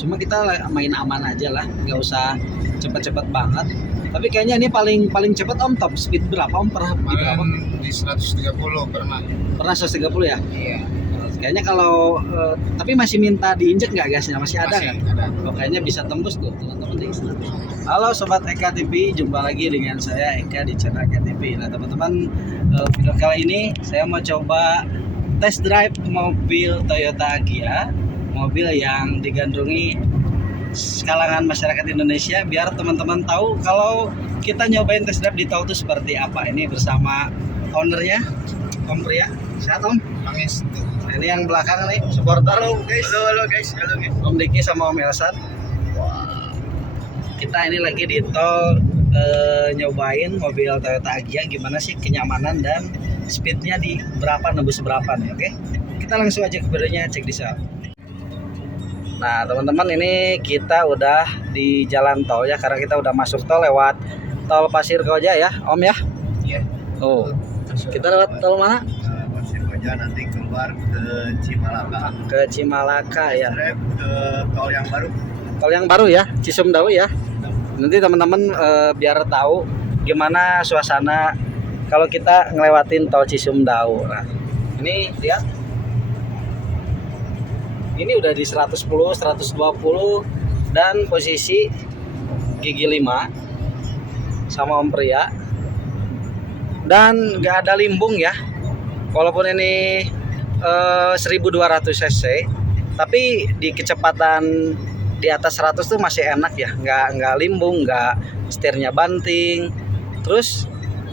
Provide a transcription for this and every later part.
Cuma kita main aman aja lah, nggak usah cepet-cepet banget. Tapi kayaknya ini paling cepet Om, top speed berapa Om? Pernah di berapa? Di 130 pernah. Pernah 130 ya? Iya. Kayaknya kalau tapi masih minta diinjek nggak gasnya? Masih ada Masih nggak? ada. Oh, kayaknya bisa tembus tuh teman-teman di 100. Halo Sobat Eka TV, jumpa lagi dengan saya Eka di channel Eka TV. Nah teman-teman, video kali ini saya mau coba test drive mobil Toyota Agya, mobil yang digandrungi kalangan masyarakat Indonesia, biar teman-teman tahu kalau kita nyobain test drive di tol itu seperti apa. Ini bersama ownernya, Om Pria. Sehat Om? Nangis. Nah, ini yang belakang nih, supporter guys. Halo guys. Om Diki sama Om Elsan. Kita ini lagi di tol nyobain mobil Toyota Agya, gimana sih kenyamanan dan speednya di berapa, nembus berapa nih, oke? Kita langsung aja ke videonya, cek di sana. Nah teman-teman, ini kita udah di jalan tol ya, karena kita udah masuk tol lewat tol Pasir Koja ya Om ya. Iya. Oh, kita lewat tol mana? Pasir Koja, nanti keluar ke Cimalaka. Ke Cimalaka ya. Drive ke tol yang baru. Tol yang baru ya, Cisumdawu ya. Nanti teman-teman biar tahu gimana suasana kalau kita ngelewatin tol Cisumdawu. Nah, ini lihat. Ini udah di 110, 120 dan posisi gigi 5 sama Om Pria. Dan nggak ada limbung ya. Walaupun ini 1200 cc, tapi di kecepatan di atas 100 tuh masih enak ya, nggak limbung, nggak setirnya banting. Terus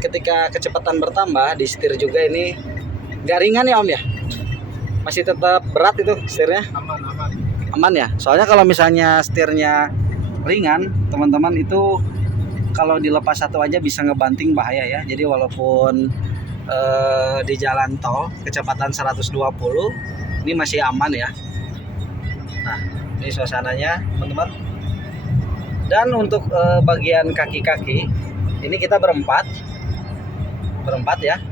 ketika kecepatan bertambah di setir juga ini nggak ringan ya Om ya, masih tetap berat itu setirnya. Aman ya, soalnya kalau misalnya setirnya ringan teman-teman, itu kalau dilepas satu aja bisa ngebanting, bahaya ya. Jadi walaupun di jalan tol kecepatan 120 ini masih aman ya. Nah ini suasananya teman-teman. Dan untuk bagian kaki-kaki ini kita berempat ya.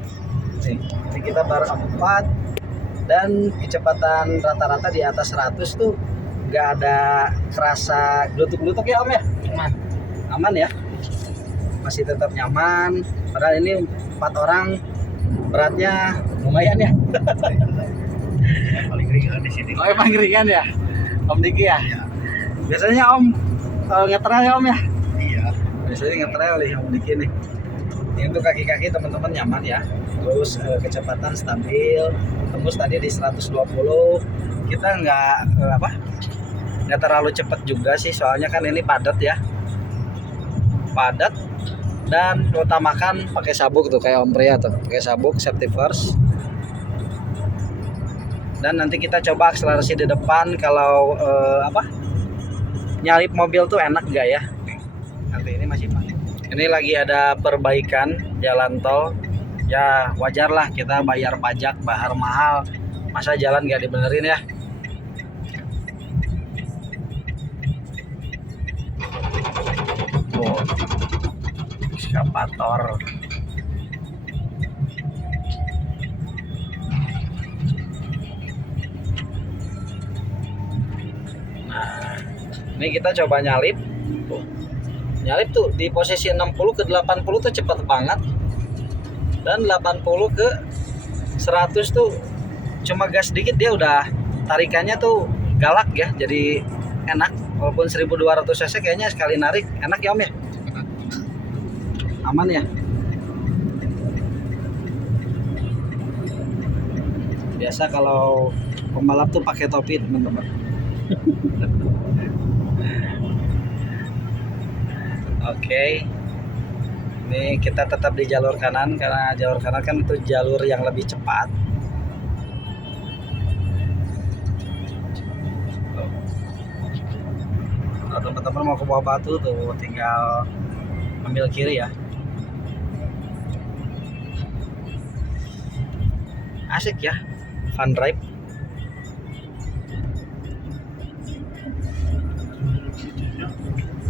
Ini kita berempat dan kecepatan rata-rata di atas 100 tuh nggak ada kerasa glutuk-glutuk ya Om ya. Aman ya, masih tetap nyaman. Padahal ini 4 orang, beratnya lumayan ya. Paling ringan di sini. Oh emang ringan ya Om Diki ya? Iya. Biasanya Om ngetrail ya Om ya? Iya. Biasanya ngetrail nih Om Diki nih. Ini untuk kaki-kaki teman-teman nyaman ya. Terus kecepatan stabil, tembus tadi di 120. Kita nggak terlalu cepat juga sih, soalnya kan ini padat ya. Padat dan utamakan pakai sabuk tuh kayak Om Pria tuh, pakai sabuk safety first. Dan nanti kita coba akselerasi di depan, kalau nyalip mobil tuh enak gak ya. Nanti ini masih pakai. Ini lagi ada perbaikan jalan tol ya, wajar lah kita bayar pajak bahar mahal, masa jalan gak dibenerin ya. Oh, eskapator. Nah, ini kita coba nyalip. Tuh. Nyalip tuh di posisi 60 ke 80 tuh cepet banget. Dan 80 ke 100 tuh cuma gas dikit dia udah tarikannya tuh galak ya, jadi enak. Walaupun 1200 cc kayaknya sekali narik enak ya Om ya. Aman ya. Biasa kalau pembalap tuh pakai topi teman-teman. Oke. Ini kita tetap di jalur kanan, karena jalur kanan kan itu jalur yang lebih cepat. Kalau teman-teman mau ke bawah batu tuh tinggal ambil kiri ya. Asik ya, fun drive.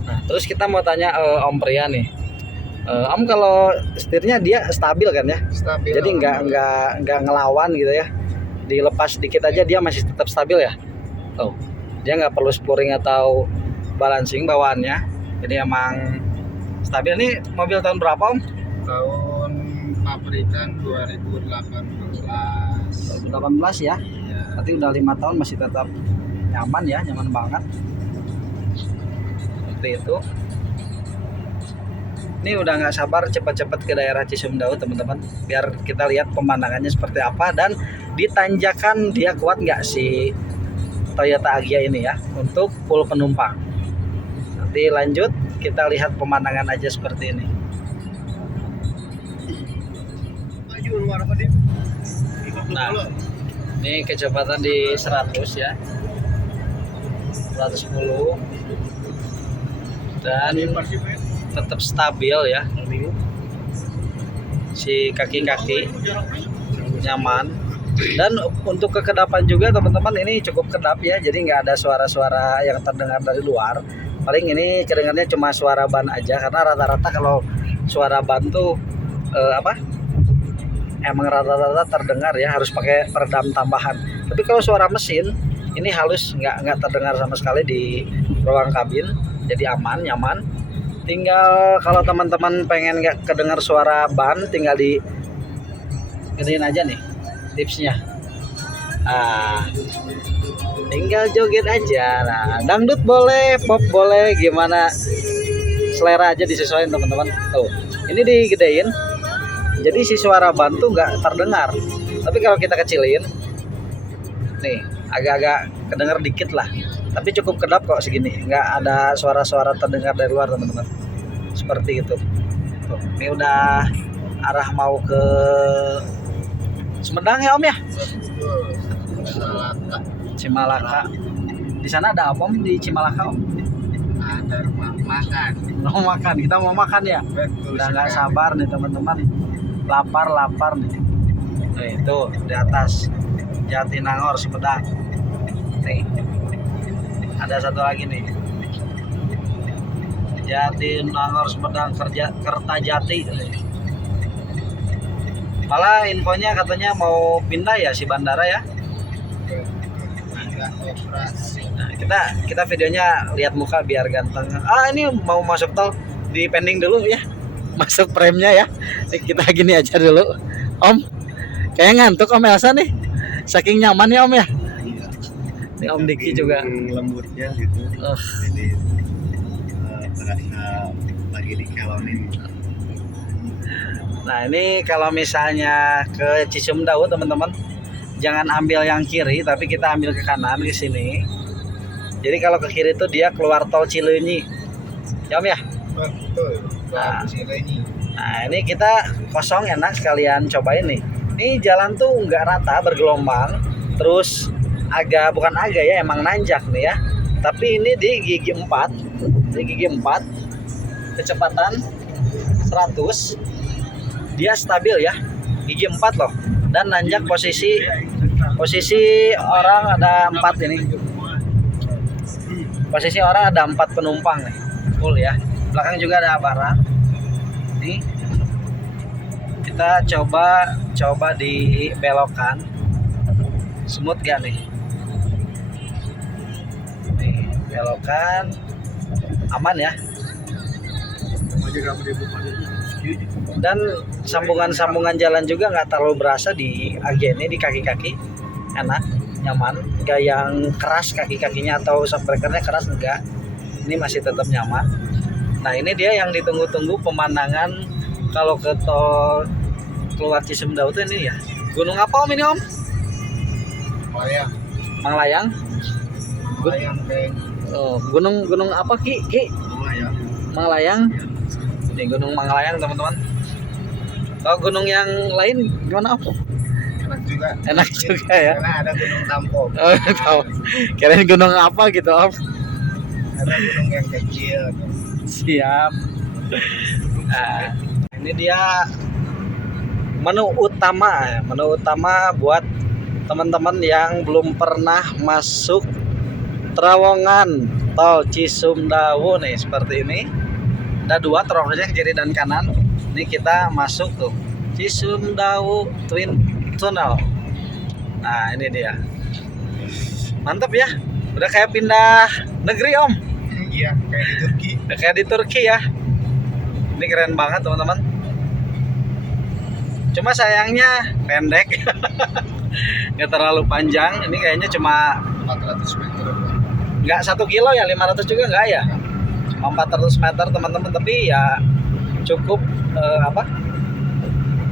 Nah, terus kita mau tanya Om Pria nih. Om kalau setirnya dia stabil kan ya? Stabil. Jadi nggak ngelawan gitu ya. Dilepas dikit aja dia masih tetap stabil ya. Oh. Dia nggak perlu spurring atau balancing bawaannya. Jadi emang stabil. Ini mobil tahun berapa Om? Tahun pabrikan 2018. 2018 ya. Iya. Berarti udah 5 tahun masih tetap nyaman ya, nyaman banget. Seperti itu. Ini udah nggak sabar cepat-cepat ke daerah Cisumdawu teman-teman, biar kita lihat pemandangannya seperti apa, dan di tanjakan dia kuat nggak si Toyota Agya ini ya untuk full penumpang. Nanti lanjut kita lihat pemandangan aja seperti ini. Maju luar apa nih? Nah, ini kecepatan di 100 ya, 110, dan tetap stabil ya, si kaki-kaki nyaman. Dan untuk kekedapan juga teman-teman, ini cukup kedap ya, jadi nggak ada suara-suara yang terdengar dari luar. Paling ini kedengarnya cuma suara ban aja, karena rata-rata kalau suara ban tuh emang rata-rata terdengar ya, harus pakai peredam tambahan. Tapi kalau suara mesin ini halus, nggak terdengar sama sekali di ruang kabin, jadi aman, nyaman. Tinggal kalau teman-teman pengen nggak kedengar suara ban, tinggal di gedein aja nih tipsnya. Tinggal joget aja. Nah, dangdut boleh, pop boleh, gimana selera aja disesuaikan teman-teman. Tuh, ini digedein, jadi si suara ban tuh nggak terdengar. Tapi kalau kita kecilin, nih agak-agak kedengar dikit lah. Tapi cukup kedap kok segini, nggak ada suara-suara terdengar dari luar teman-teman. Seperti itu. Tuh, ini udah arah mau ke Sumedang ya Om ya? Cimalaka. Di sana ada apa Om di Cimalaka Om? Ada rumah makan. Mau makan, kita mau makan ya? Betul. Udah nggak sabar nih teman-teman. Lapar nih. Itu di atas Jatinangor Sumedang. Nih. Ada satu lagi nih. Jatinangor Sumedang Kertajati. Malah infonya katanya mau pindah ya si bandara ya. Nah, kita videonya lihat muka biar ganteng. Ini mau masuk tol, di pending dulu ya. Masuk premnya ya. Kita gini aja dulu. Om, kayak ngantuk Om Elsa nih. Saking nyaman ya Om ya. Ini Om Diki juga lembutnya gitu. Jadi terasa lagi di kelonin. Nah, ini kalau misalnya ke Cisumdawu teman-teman, jangan ambil yang kiri, tapi kita ambil ke kanan ke sini. Jadi kalau ke kiri itu dia keluar tol Cileunyi. Ya Om ya? Betul. Nah, ini kita kosong, enak, sekalian cobain nih. Ini jalan tuh nggak rata, bergelombang, terus bukan agak ya, emang nanjak nih ya. Tapi ini di gigi 4, kecepatan 100, dia stabil ya, gigi 4 loh, dan nanjak posisi orang ada 4 ini. Posisi orang ada 4 penumpang nih, full ya. Belakang juga ada barang. Nih, kita coba dibelokan, smooth gak nih? Nih, belokan, aman ya. Dan sambungan jalan juga nggak terlalu berasa di Agya ini, di kaki-kaki enak, nyaman, nggak yang keras kaki-kakinya atau shockbreakernya keras, enggak. Ini masih tetap nyaman. Nah, ini dia yang ditunggu-tunggu pemandangan kalau ke tol keluar Cisumdawu tuh ini ya. Gunung apa Om ini Om? Layang. Manglayang. Gunung apa Ki? Layang. Manglayang. Ini Gunung Manglayang teman-teman. Kalau gunung yang lain gimana Om? Enak juga ya. Karena ada gunung Tampok. Oh, tahu. Kirain gunung apa gitu Om. Ada gunung yang kecil. Siap. Nah, ini dia menu utama buat teman-teman yang belum pernah masuk terowongan tol Cisumdawu nih, seperti ini. Ada 2 terowongannya, kiri dan kanan. Ini kita masuk tuh Cisumdawu Twin Tunnel. Nah, ini dia. Mantap ya. Udah kayak pindah negeri Om. Iya, kayak di Turki. Udah kayak di Turki ya. Ini keren banget teman-teman. Cuma sayangnya pendek. Nggak terlalu panjang. Ini kayaknya cuma 400 meter. nggak 1 kilo ya, 500 juga nggak ya. Cuma 400 meter teman-teman. Tapi ya cukup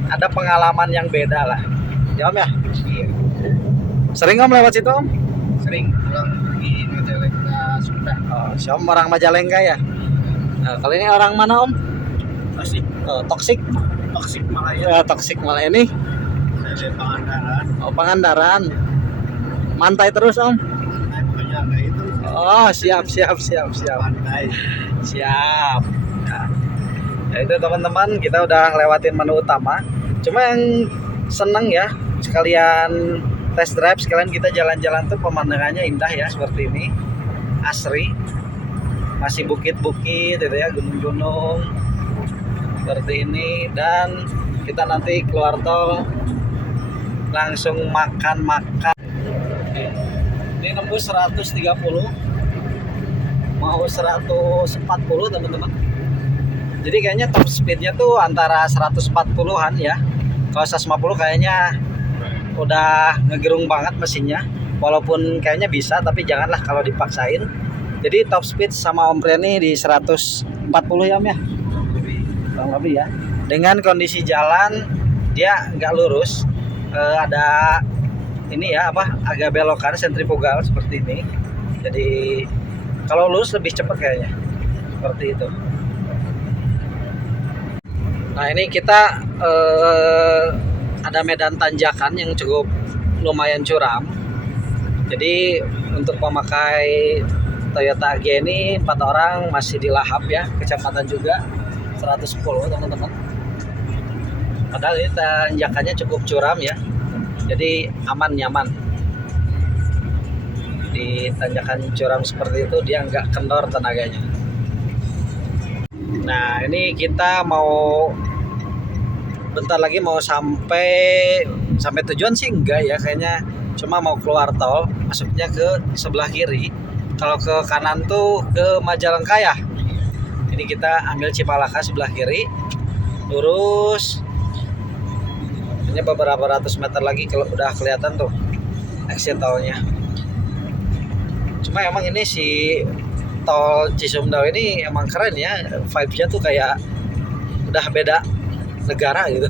ada pengalaman yang beda lah. Ya Om ya. Iya. Sering Om lewat situ Om? Sering pulang pergi Majalengka Sunda. Oh, si Om orang Majalengka ya. Nah, kali ini orang mana Om? Toksik. Toksik. Toksik Malaya. Ya, Toksik malah ini. Saya Pangandaran. Oh, Pangandaran. Mantai terus Om. Nah, pokoknya nggak itu. Oh, siap. Pantai. Siap. Ya itu teman-teman, kita udah lewatin menu utama. Cuma yang seneng ya, sekalian test drive, sekalian kita jalan-jalan tuh pemandangannya indah ya, seperti ini. Asri. Masih bukit-bukit gitu ya, gunung-gunung. Seperti ini, dan kita nanti keluar tol langsung makan-makan. Ini nembus 130, mau 140 teman-teman. Jadi kayaknya top speednya tuh antara 140-an ya. Kalau 150 kayaknya udah ngegerung banget mesinnya. Walaupun kayaknya bisa, tapi janganlah kalau dipaksain. Jadi top speed sama Om Priani di 140 ya Om ya. Kurang lebih ya. Dengan kondisi jalan dia nggak lurus, ada ini ya agak belokan sentrifugal seperti ini. Jadi kalau lurus lebih cepat kayaknya, seperti itu. Nah ini kita ada medan tanjakan yang cukup lumayan curam. Jadi untuk pemakai Toyota Agya ini 4 orang masih dilahap ya, kecepatan juga 110 teman-teman. Padahal ini tanjakannya cukup curam ya, jadi aman nyaman. Di tanjakan curam seperti itu dia nggak kendor tenaganya. Nah ini kita mau bentar lagi mau sampai tujuan sih enggak ya kayaknya, cuma mau keluar tol, masuknya ke sebelah kiri. Kalau ke kanan tuh ke Majalengka ya. Ini kita ambil Cipalaka sebelah kiri, lurus. Ini beberapa ratus meter lagi kalau udah kelihatan tuh exit tolnya. Cuma emang ini si tol Cisumdawu ini emang keren ya, vibes-nya tuh kayak udah beda negara gitu.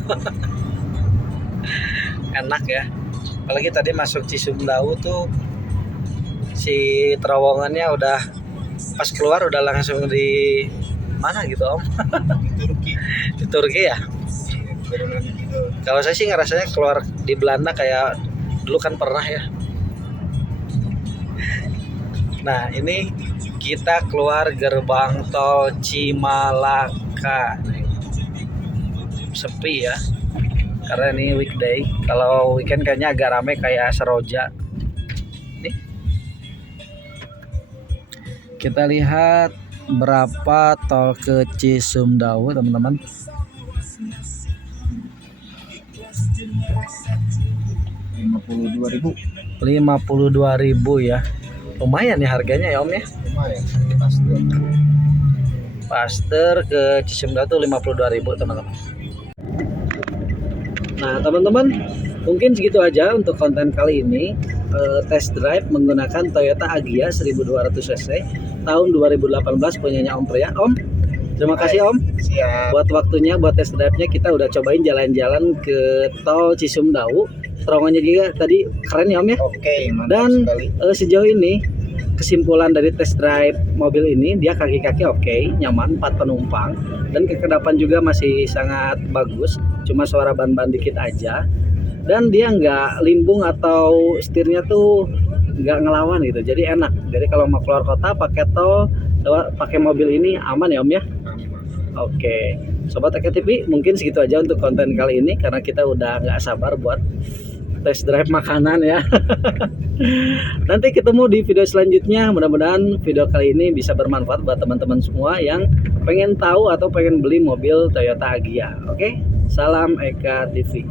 Enak ya. Apalagi tadi masuk Cisumdawu tuh si terowongannya udah pas keluar udah langsung di mana gitu Om? Di Turki. Di Turki ya. Kalau saya sih ngerasanya keluar di Belanda kayak dulu kan pernah ya. Nah ini kita keluar gerbang tol Cimalaka. Sepi ya, karena ini weekday. Kalau weekend kayaknya agak rame kayak Seroja. Nih kita lihat berapa tol ke Cisumdawu teman-teman. 52.000 ya, lumayan ya harganya ya Om ya. Lumayan. Paster ke Cisumdawu tuh 52.000 teman-teman. Nah teman-teman, mungkin segitu aja untuk konten kali ini. Test drive menggunakan Toyota Agya 1200 cc tahun 2018 punyanya Om Priya. Om, terima kasih Om. Siap. Buat waktunya, buat test drive-nya. Kita udah cobain jalan-jalan ke tol Cisumdawu. Terowongannya juga tadi keren ya Om ya. Oke, mantap Dan sekali. sejauh ini kesimpulan dari test drive mobil ini, dia kaki-kaki oke, nyaman, 4 penumpang, dan kekedapan juga masih sangat bagus, cuma suara ban-ban dikit aja, dan dia nggak limbung atau setirnya tuh nggak ngelawan gitu, jadi enak. Jadi kalau mau keluar kota pakai tol, pakai mobil ini aman ya Om ya. Oke, Sobat Eka TV, mungkin segitu aja untuk konten kali ini, karena kita udah nggak sabar buat test drive makanan ya. Nanti ketemu di video selanjutnya. Mudah-mudahan video kali ini bisa bermanfaat buat teman-teman semua yang pengen tahu atau pengen beli mobil Toyota Agya. Oke, salam Eka TV.